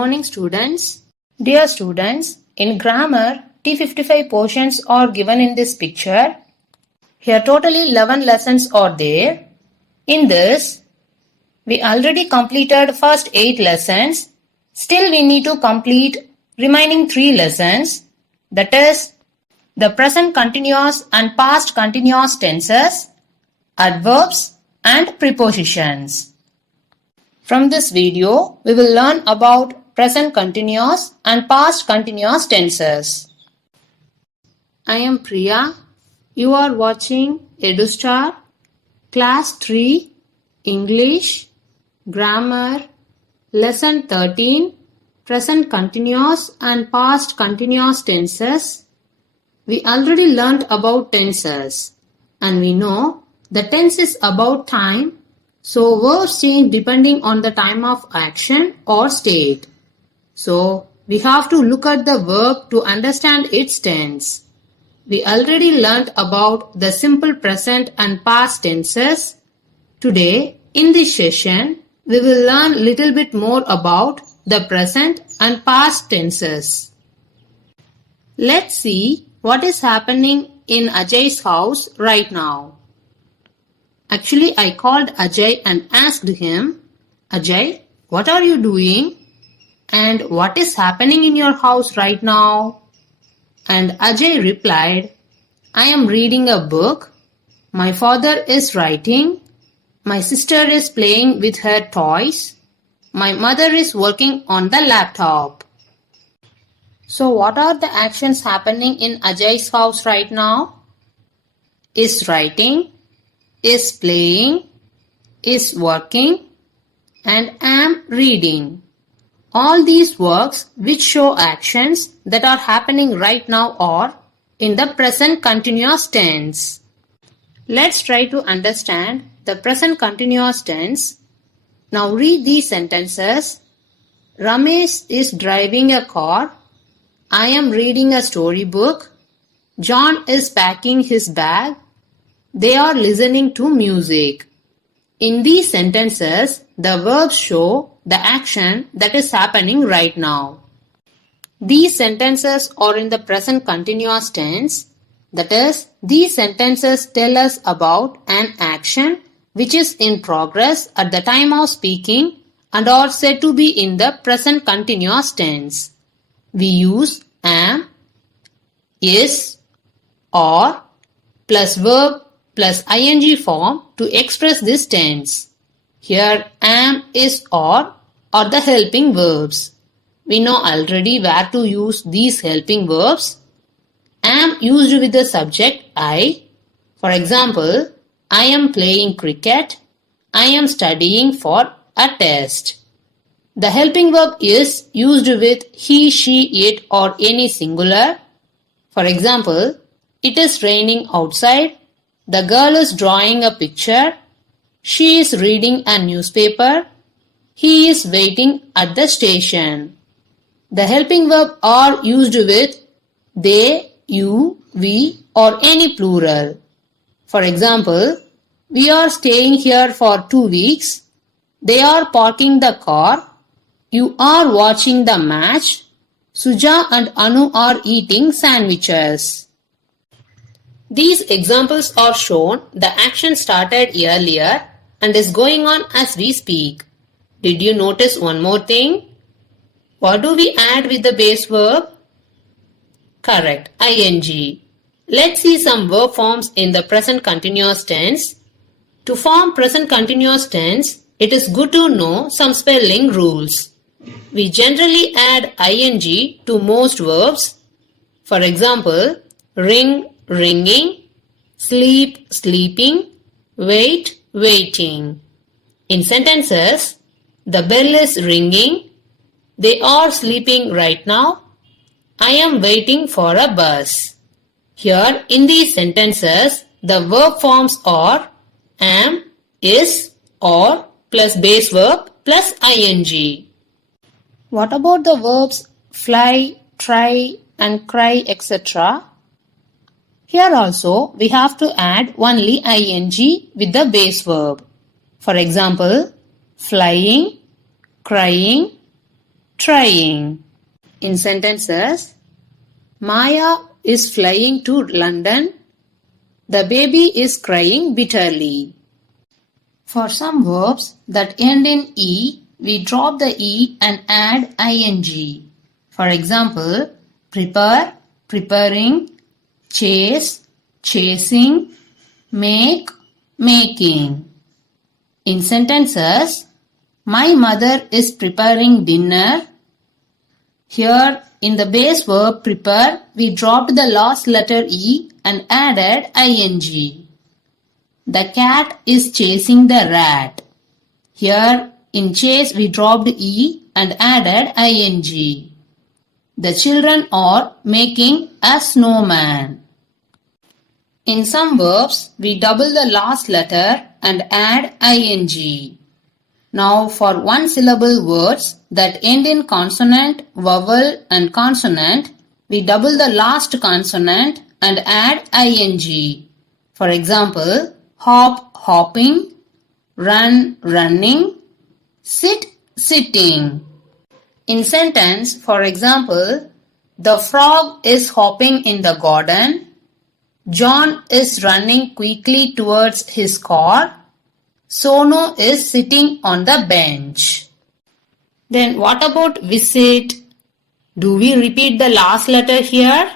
morning, students. Dear students, in grammar, T55 portions are given in this picture. Here totally 11 lessons are there. In this, we already completed first 8 lessons. Still we need to complete remaining 3 lessons. That is, the present continuous and past continuous tenses, adverbs and prepositions. From this video, we will learn about present continuous and past continuous tenses. I am Priya. You are watching EduStar, Class 3, English, Grammar, Lesson 13, Present continuous and past continuous tenses. We already learnt about tenses and we know the tense is about time. So verbs change depending on the time of action or state. So we have to look at the verb to understand its tense. We already learnt about the simple present and past tenses. Today in this session we will learn a little bit more about the present and past tenses. Let's see what is happening in Ajay's house right now. Actually, I called Ajay and asked him, Ajay, what are you doing? And what is happening in your house right now? And Ajay replied, I am reading a book. My father is writing. My sister is playing with her toys. My mother is working on the laptop. So what are the actions happening in Ajay's house right now? Is writing, is playing, is working, and am reading. All these works which show actions that are happening right now are in the present continuous tense. Let's try to understand the present continuous tense. Now read these sentences. Ramesh is driving a car. I am reading a storybook. John is packing his bag. They are listening to music. In these sentences, the verbs show the action that is happening right now. These sentences are in the present continuous tense. That is, these sentences tell us about an action which is in progress at the time of speaking and are said to be in the present continuous tense. We use am, is, or plus verb plus ing form to express this tense. Here am, is, or are the helping verbs. We know already where to use these helping verbs. Am used with the subject I. For example, I am playing cricket. I am studying for a test. The helping verb is used with he, she, it or any singular. For example, it is raining outside. The girl is drawing a picture. She is reading a newspaper. He is waiting at the station. The helping verb are used with they, you, we or any plural. For example, we are staying here for 2 weeks. They are parking the car. You are watching the match. Suja and Anu are eating sandwiches. These examples are shown the action started earlier and is going on as we speak. Did you notice one more thing? What do we add with the base verb? Correct, ing. Let's see some verb forms in the present continuous tense. To form present continuous tense, it is good to know some spelling rules. We generally add ing to most verbs. For example, ring, ringing, sleep, sleeping, wait, waiting. In sentences, the bell is ringing. They are sleeping right now. I am waiting for a bus. Here in these sentences, the verb forms are am, is, or plus base verb plus ing. What about the verbs fly, try and cry, etc.? Here also we have to add only ing with the base verb. For example, flying, crying, trying. In sentences, Maya is flying to London. The baby is crying bitterly. For some verbs that end in E, we drop the E and add ing. For example, prepare, preparing, chase, chasing, make, making. In sentences, my mother is preparing dinner. Here in the base verb prepare, we dropped the last letter E and added ing. The cat is chasing the rat. Here in chase we dropped E and added ing. The children are making a snowman. In some verbs, we double the last letter and add ing. Now for one syllable words that end in consonant, vowel and consonant, we double the last consonant and add ing. For example, hop, hopping, run, running, sit, sitting. In sentence, for example, the frog is hopping in the garden. John is running quickly towards his car. Sonu is sitting on the bench. Then what about visit? Do we repeat the last letter here?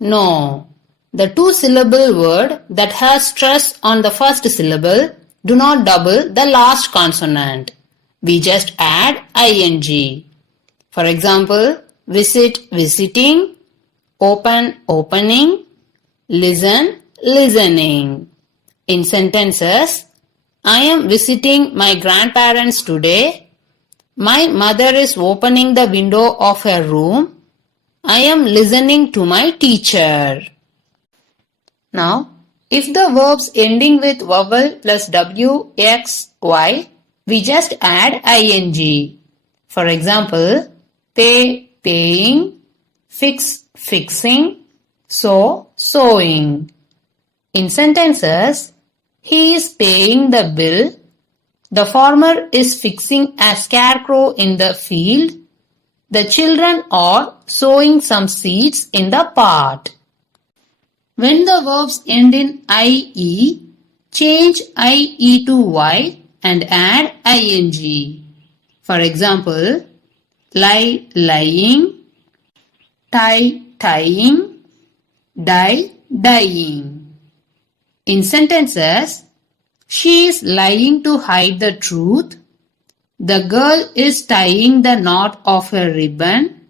No. The two-syllable word that has stress on the first syllable do not double the last consonant. We just add ing. For example, visit, visiting, open, opening, listen, listening. In sentences, I am visiting my grandparents today. My mother is opening the window of her room. I am listening to my teacher. Now, if the verbs ending with vowel plus w, x, y, we just add ing. For example, pay, paying, fix, fixing, sew, sewing. In sentences, he is paying the bill. The farmer is fixing a scarecrow in the field. The children are sowing some seeds in the pot. When the verbs end in ie, change ie to y and add ing. For example, lie, lying, tie, tying, die, dying. In sentences, she is lying to hide the truth. The girl is tying the knot of her ribbon.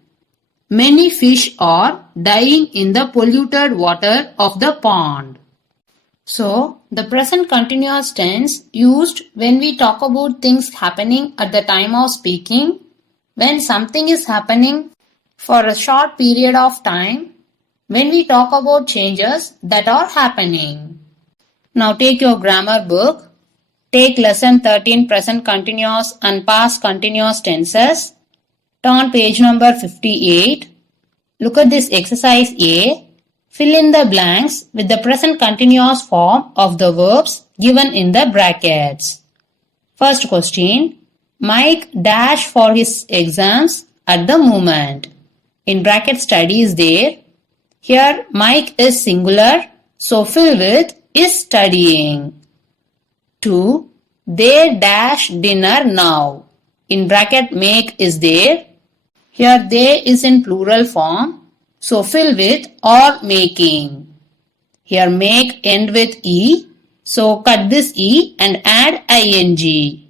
Many fish are dying in the polluted water of the pond. So, the present continuous tense used when we talk about things happening at the time of speaking, when something is happening for a short period of time, when we talk about changes that are happening. Now take your grammar book, take lesson 13 present continuous and past continuous tenses. Turn page number 58. Look at this exercise A. Fill in the blanks with the present continuous form of the verbs given in the brackets. First question. Mike dash for his exams at the moment. In bracket studies there. Here Mike is singular, so fill with is studying. 2. They dash dinner now. In bracket make is there. Here they is in plural form, so fill with or making. Here make end with e, so cut this e and add ing.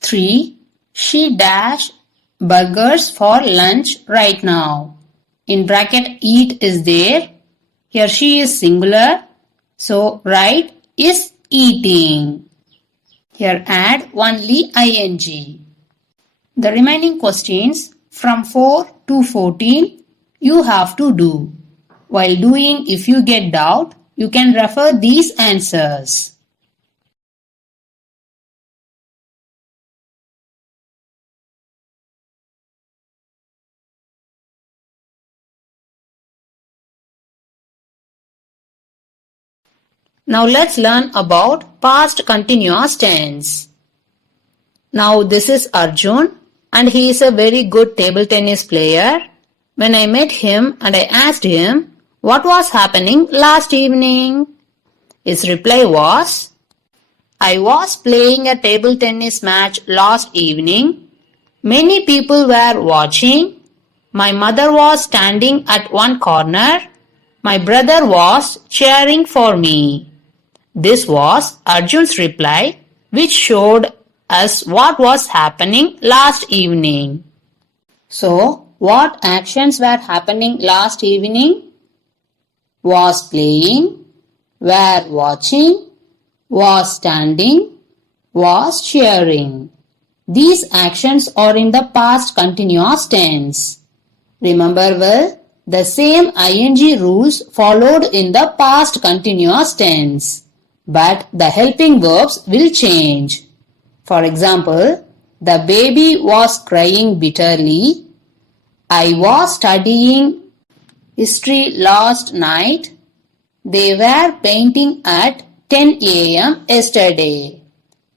3. She dash burgers for lunch right now. In bracket eat is there. Here she is singular, so write is eating. Here add only ing. The remaining questions from 4 to 14 you have to do. While doing, if you get doubt, you can refer these answers. Now let's learn about past continuous tense. Now this is Arjun and he is a very good table tennis player. When I met him and I asked him what was happening last evening, his reply was, I was playing a table tennis match last evening. Many people were watching. My mother was standing at one corner. My brother was cheering for me. This was Arjun's reply, which showed us what was happening last evening. So, what actions were happening last evening? Was playing, were watching, was standing, was cheering. These actions are in the past continuous tense. Remember well, the same ing rules followed in the past continuous tense, but the helping verbs will change. For example, the baby was crying bitterly. I was studying history last night. They were painting at 10 a.m. yesterday.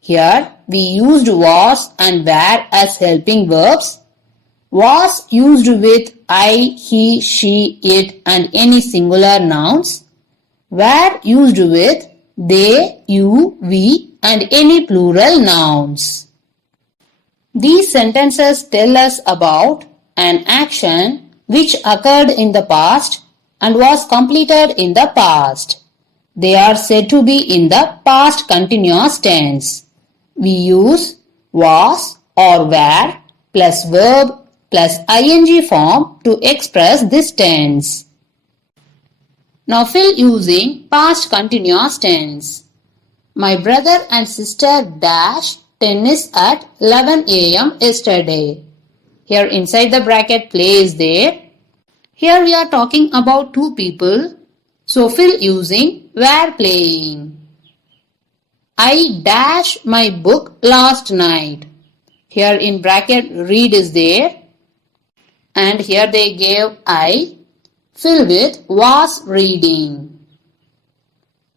Here we used was and were as helping verbs. Was used with I, he, she, it and any singular nouns. Were used with they, you, we and any plural nouns. These sentences tell us about an action which occurred in the past and was completed in the past. They are said to be in the past continuous tense. We use was or were plus verb plus ing form to express this tense. Now fill using past continuous tense. My brother and sister dashed tennis at 11 a.m. yesterday. Here inside the bracket play is there. Here we are talking about two people. So fill using were playing. I dashed my book last night. Here in bracket read is there. And here they gave I. Fill with was reading.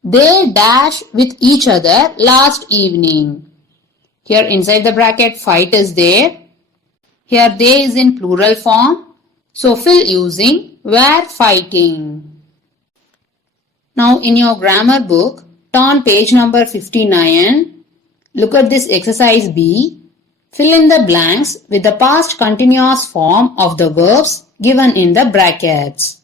They dashed with each other last evening. Here inside the bracket fight is there. Here they is in plural form. So fill using were fighting. Now in your grammar book, turn page number 59. Look at this exercise B. Fill in the blanks with the past continuous form of the verbs given in the brackets.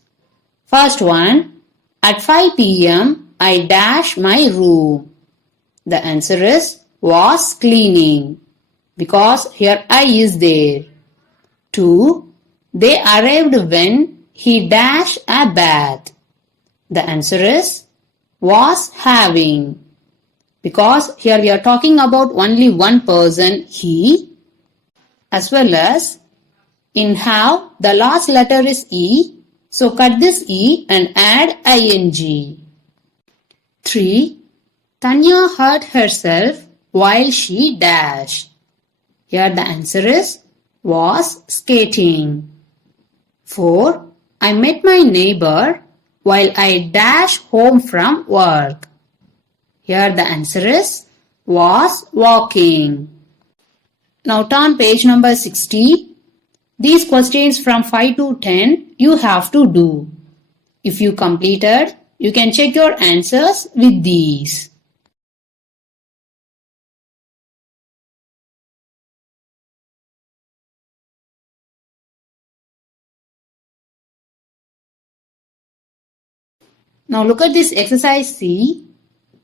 First one, at 5 p.m. I dash my room. The answer is was cleaning because here I is there. 2. They arrived when he dashed a bath. The answer is was having because here we are talking about only one person, he, as well as in have the last letter is E, so cut this E and add ing. 3. Tanya hurt herself while she dashed. Here the answer is was skating. 4. I met my neighbor while I dash home from work. Here the answer is was walking. Now turn page number 60. These questions from 5 to 10 you have to do. If you completed, you can check your answers with these. Now look at this exercise C.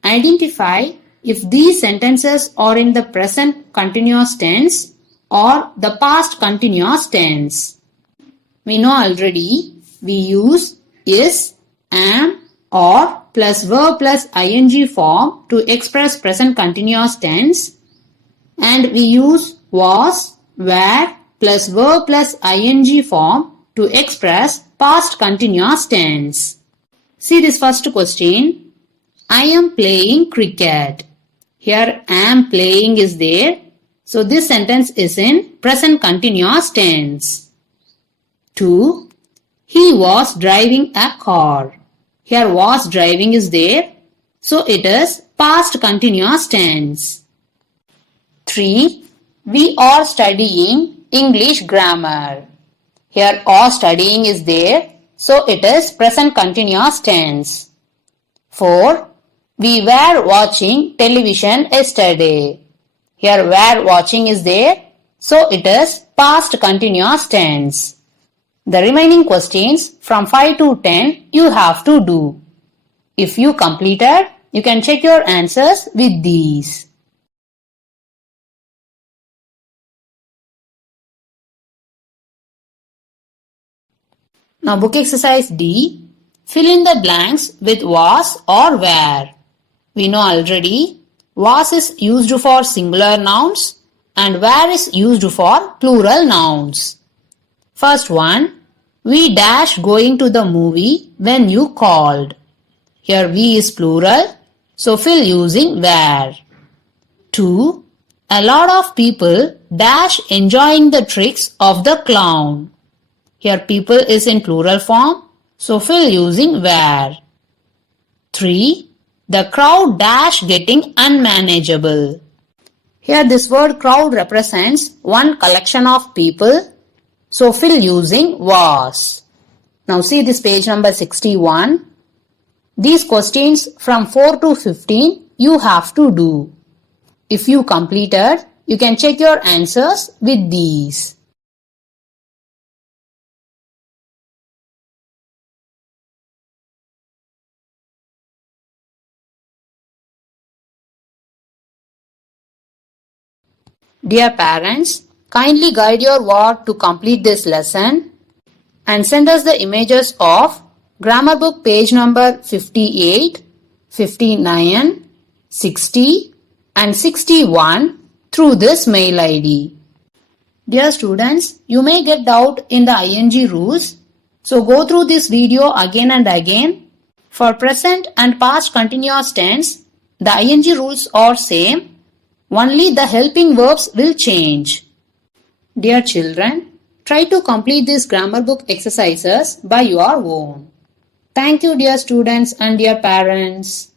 Identify if these sentences are in the present continuous tense or the past continuous tense. We know already we use is, am, or plus verb plus ing form to express present continuous tense, and we use was, were plus verb plus ing form to express past continuous tense. See this first question. I am playing cricket. Here am playing is there. So this sentence is in present continuous tense. 2. He was driving a car. Here was driving is there. So it is past continuous tense. 3. We are studying English grammar. Here are studying is there, so it is present continuous tense. 4. We were watching television yesterday. Here were watching is there, so it is past continuous tense. The remaining questions from 5 to 10 you have to do. If you completed, you can check your answers with these. Now book exercise D. Fill in the blanks with was or were. We know already was is used for singular nouns and were is used for plural nouns. First one, we dash going to the movie when you called. Here we is plural, so fill using were. 2. A lot of people dash enjoying the tricks of the clown. Here people is in plural form, so fill using were. 3. The crowd dash getting unmanageable. Here this word crowd represents one collection of people, so fill using was. Now see this page number 61. These questions from 4 to 15 you have to do. If you completed, you can check your answers with these. Dear parents, kindly guide your ward to complete this lesson and send us the images of grammar book page number 58, 59, 60 and 61 through this mail ID. Dear students, you may get doubt in the ing rules, so go through this video again and again. For present and past continuous tense, the ing rules are same. Only the helping verbs will change. Dear children, try to complete these grammar book exercises by your own. Thank you dear students and dear parents.